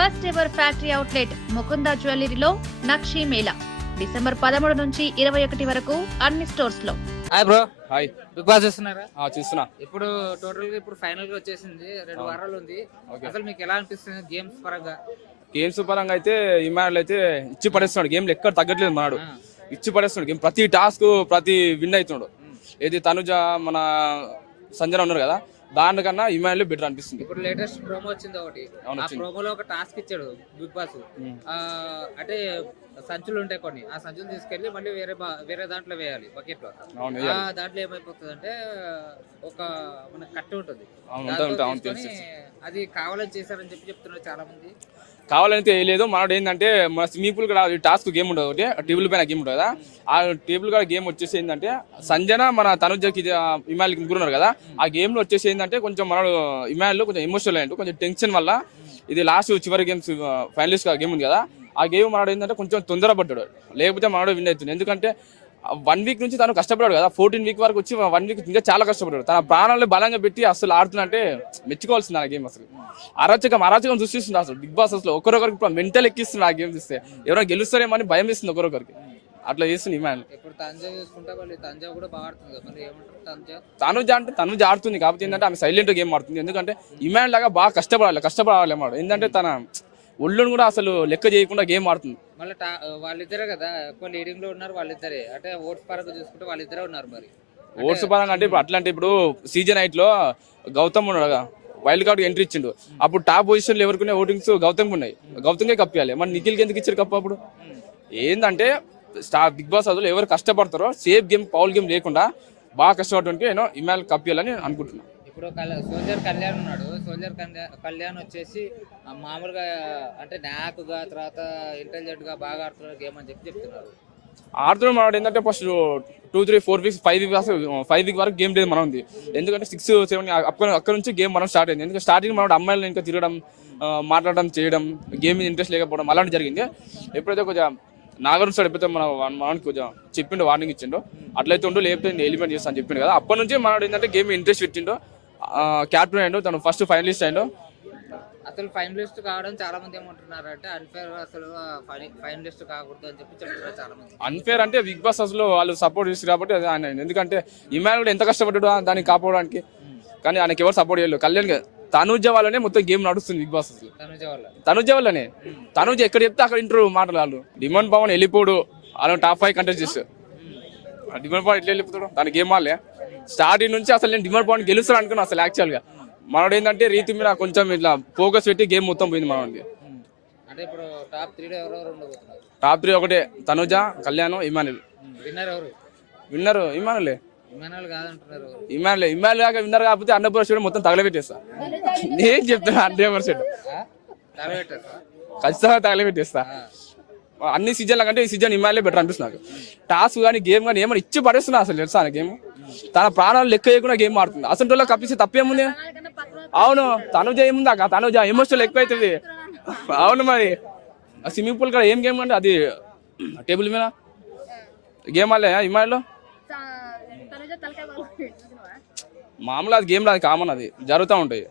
First ever factory outlet Mukunda జ్యువెలరీలో Nakshi Mela December 13 నుంచి 21 వరకు అన్ని స్టోర్స్ లో. Hi bro. Hi. Bigg Boss చూస్తున్నారా? చూస్తున్నా. ఇప్పుడు టోటల్ గా ఇప్పుడు ఫైనల్ గా వచ్చేసింది, 2 వారాలు ఉంది. అసలు మీకు ఎలా అనిపిస్తుంది గేమ్స్ పరంగా? గేమ్స్ పరంగా అయితే ఇమానుల్ అయితే ఇచ్చి పడేస్తున్నాడు. గేమ్లు ఎక్కడ తగ్గట్లేదు మనడు, ఇచ్చి పడేస్తున్నాడు. గేమ్ ప్రతి టాస్క్ ప్రతి విన్ అవుతున్నాడు. ఏది తనుజ మన సంజన ఉన్నారు కదా, దానికన్నా ఇమానుల్ బెటర్ అనిపిస్తుంది. ఇప్పుడు లేటెస్ట్ ప్రోమో వచ్చింది ఒకటి, ఆ ప్రోమోలో ఒక టాస్క్ ఇచ్చాడు బిగ్ బాస్. అంటే సంచులు ఉంటాయి కొన్ని, ఆ సంచులు తీసుకెళ్లి మళ్ళీ వేరే దాంట్లో వేయాలి బకెట్ లో. దాంట్లో ఏమైపోతుంది అంటే ఒక మన కట్ట ఉంటుంది, అది కావాలని చేశారని చెప్తున్నారు చాలా మంది. కావాలంటే లేదు, మనోడు ఏంటంటే మన స్విమ్మింగ్ పూల్ కూడా టాస్క్ గేమ్ ఉండదు ఒకటి, టేబుల్ పైన గేమ్ ఉంటుంది కదా. ఆ టేబుల్ కూడా గేమ్ వచ్చేసి ఏంటంటే సంజన మన తనుజకి ఇమానుల్కి ముగ్గురు ఉన్నారు కదా, ఆ గేమ్ లో వచ్చేసి ఏంటంటే కొంచెం మనోడు ఇమానుల్ కొంచెం ఎమోషనల్ అయ్యిండు. కొంచెం టెన్షన్ వల్ల ఇది లాస్ట్ చివరి గేమ్స్ ఫైనలిస్ట్ గేమ్ ఉంది కదా, ఆ గేమ్ మనోడు ఏంటంటే కొంచెం తొందరపడ్డాడు. లేకపోతే మనోడు విన్ అవుతుంది. ఎందుకంటే 1 వీక్ నుంచి తను కష్టపడాడు కదా, 14 వీక్ వరకు వచ్చి 1 వీక్ ఇంకా చాలా కష్టపడ్డాడు. తన ప్రాణాలను బలంగా పెట్టి అసలు ఆడుతున్నంటే మెచ్చుకోవాల్సింది ఆ గేమ్. అసలు అరాచకం సృష్టిస్తుంది అసలు బిగ్ బాస్. అసలు ఒకరొకరికి మెంటల్ ఎక్కిస్తుంది ఆ గేమ్ చూస్తే. ఎవరైనా గెలుస్తారేమో అని భయం వేస్తుంది ఒకరొకరికి, అట్లా చేస్తుంది ఇమానుల్. ఇప్పుడు తంజా చూసుకుంటే వాళ్ళు తంజా కూడా బాగా ఆడుతుంది కదా, మరి ఏమంటారు? తనుజ ఆడుతుంది, కాకపోతే ఏంటంటే ఆమె సైలెంట్ గేమ్ ఆడుతుంది. ఎందుకంటే ఇమానుల్ లాగా బాగా కష్టపడాలి అన్నమాట. ఏంటంటే తన ఒళ్ళును కూడా అసలు లెక్క చేయకుండా గేమ్ ఆడుతుంది. మళ్ళీ వాళ్ళిద్దరే కదా ఎక్కువ లీడింగ్ లో ఉన్నారు, వాళ్ళిద్దరే. అంటే ఓట్స్ పరంగా చూసుకుంటే వాళ్ళిద్దరే ఉన్నారు. మరి ఓట్స్ పరంగా అంటే ఇప్పుడు అట్లాంటి ఇప్పుడు సీజన్ 8 లో గౌతమ్ ఉన్నాడు కదా, వైల్డ్ కార్డ్ ఎంట్రీ ఇచ్చిండు. అప్పుడు టాప్ పొజిషన్లో ఎవరికి ఓటింగ్స్ గౌతమ్కి ఉన్నాయి, గౌతమ్కే కప్పియాలి. మరి నిఖిల్కి ఎందుకు ఇచ్చారు కప్పు? అప్పుడు ఏంటంటే బిగ్ బాస్ అసలు ఎవరు కష్టపడతారో సేఫ్ గేమ్ పౌల్ గేమ్ లేకుండా బాగా కష్టపడుతుంటే నేను ఇమానుల్ కప్పియాలని అనుకుంటున్నాను. ఇప్పుడు సోల్జర్ కళ్యాణ్ ఉన్నాడు, సోల్జర్ కళ్యాణ్ వచ్చేసి మామూలుగా అంటే నాకుగా తర్వాత ఇంటెలిజెంట్ గా బాగా ఆడుతున్నారు గేమ్ అని చెప్తున్నారు. ఆడుతున్నాం మాట. ఏంటంటే ఫస్ట్ 2, 3, 4 వీక్స్ 5 వీక్ వరకు గేమ్ లేదు మనం ఉంది. ఎందుకంటే 6, 7 అక్కడ నుంచి గేమ్ మనం స్టార్ట్ అయింది. ఎందుకంటే స్టార్టింగ్ మనం అమ్మాయిలను ఇంకా తిరగడం, మాట్లాడడం, చేయడం, గేమ్ మీద ఇంట్రెస్ట్ లేకపోవడం అలాంటి జరిగింది. ఎప్పుడైతే కొంచెం నాగర్ సార్ ఎప్పుడైతే మనకి కొంచెం చెప్పిండు, వార్నింగ్ ఇచ్చిండో, అట్లయితే ఉండు లేకపోతే నేను ఎలిమెంట్ చేస్తాను అని చెప్పిండు కదా, అప్పటి నుంచి మనోడు ఏంటంటే గేమ్ ఇంట్రెస్ట్ పెట్టిండో, క్యాప్టెన్ అయ్యిండు, తను ఫస్ట్ ఫైనలిస్ట్ అయ్యిండు. అసలు ఫైనలిస్ట్ కావడం చాలా మంది ఏమంటున్నారు అంటే అన్ఫేర్, అసలు ఫైనలిస్ట్ కాకూడదు అని చెప్తున్నారు చాలా మంది. అన్ఫేర్ అంటే బిగ్ బాస్ అసలు వాళ్ళు సపోర్ట్ చేస్తారు కాబట్టి అది ఆయన. ఎందుకంటే ఇమానుల్ కూడా ఎంత కష్టపడ్డాడు దాన్ని కాపాడడానికి, కానీ ఆయనకి ఎవరు సపోర్ట్ చేయలేదు. కళ్యాణ్ తనుజ వల్లనే మొత్తం గేమ్ నడుస్తుంది బిగ్ బాస్. అసలు తనుజ వల్లనే. తనుజ ఎక్కడ చెప్తే అక్కడ ఇంటర్వ్యూ మాటలు. వాళ్ళు డిమాండ్ పవన్ వెళ్ళిపోడు, వాళ్ళు టాప్ 5 కంటెస్ట్ చేస్తారు. డిమాండ్ పవన్ ఎట్లా వెళ్ళిపోతాడు? దానికి గేమ్ వాళ్ళే స్టార్టింగ్ నుంచి. అసలు నేను డిమాండ్ పవన్ గెలుస్తాను అనుకున్నాను అసలు యాక్చువల్గా. మనోడు ఏంటంటే రీతి మీద కొంచెం ఇట్లా ఫోకస్ పెట్టి గేమ్ మొత్తం పోయింది మనోడికి. అంటే ఇప్పుడు టాప్ 3 ఒకటే తనుజ, కళ్యాణ్, ఇమానుల్. విన్నర్ ఇమానులే. ఇమానుల్ కాక విన్నర్ కాకపోతే 100% మొత్తం తగలబెట్టేస్తా. నేను చెప్తున్నా 100% ఖచ్చితంగా తగలబెట్టేస్తా. అన్ని సీజన్ల కంటే ఈ సీజన్ ఇమానులే బెటర్ అనిపిస్తుంది నాకు. టాస్క్ కానీ గేమ్ కానీ ఏమైనా ఇచ్చి పడేస్తున్నా అసలు తెలుసా గేమ్. తన ప్రాణాలు లెక్క చేయకుండా గేమ్ ఆడుతుంది. అసలు కప్పిస్తే తప్పేముంది? అవును, తనుజ ఏముంది అక్క, తనుజ ఎమోషనల్ ఎక్కువ అవుతుంది. అవును, మరి స్విమ్మింగ్ పూల్ కూడా ఏం గేమ్ అంటే అది టేబుల్ మీద గేమ్ ఆడలే ఇమానుల్లో. మామూలు అది గేమ్లో అది కామన్, అది జరుగుతూ ఉంటాయి.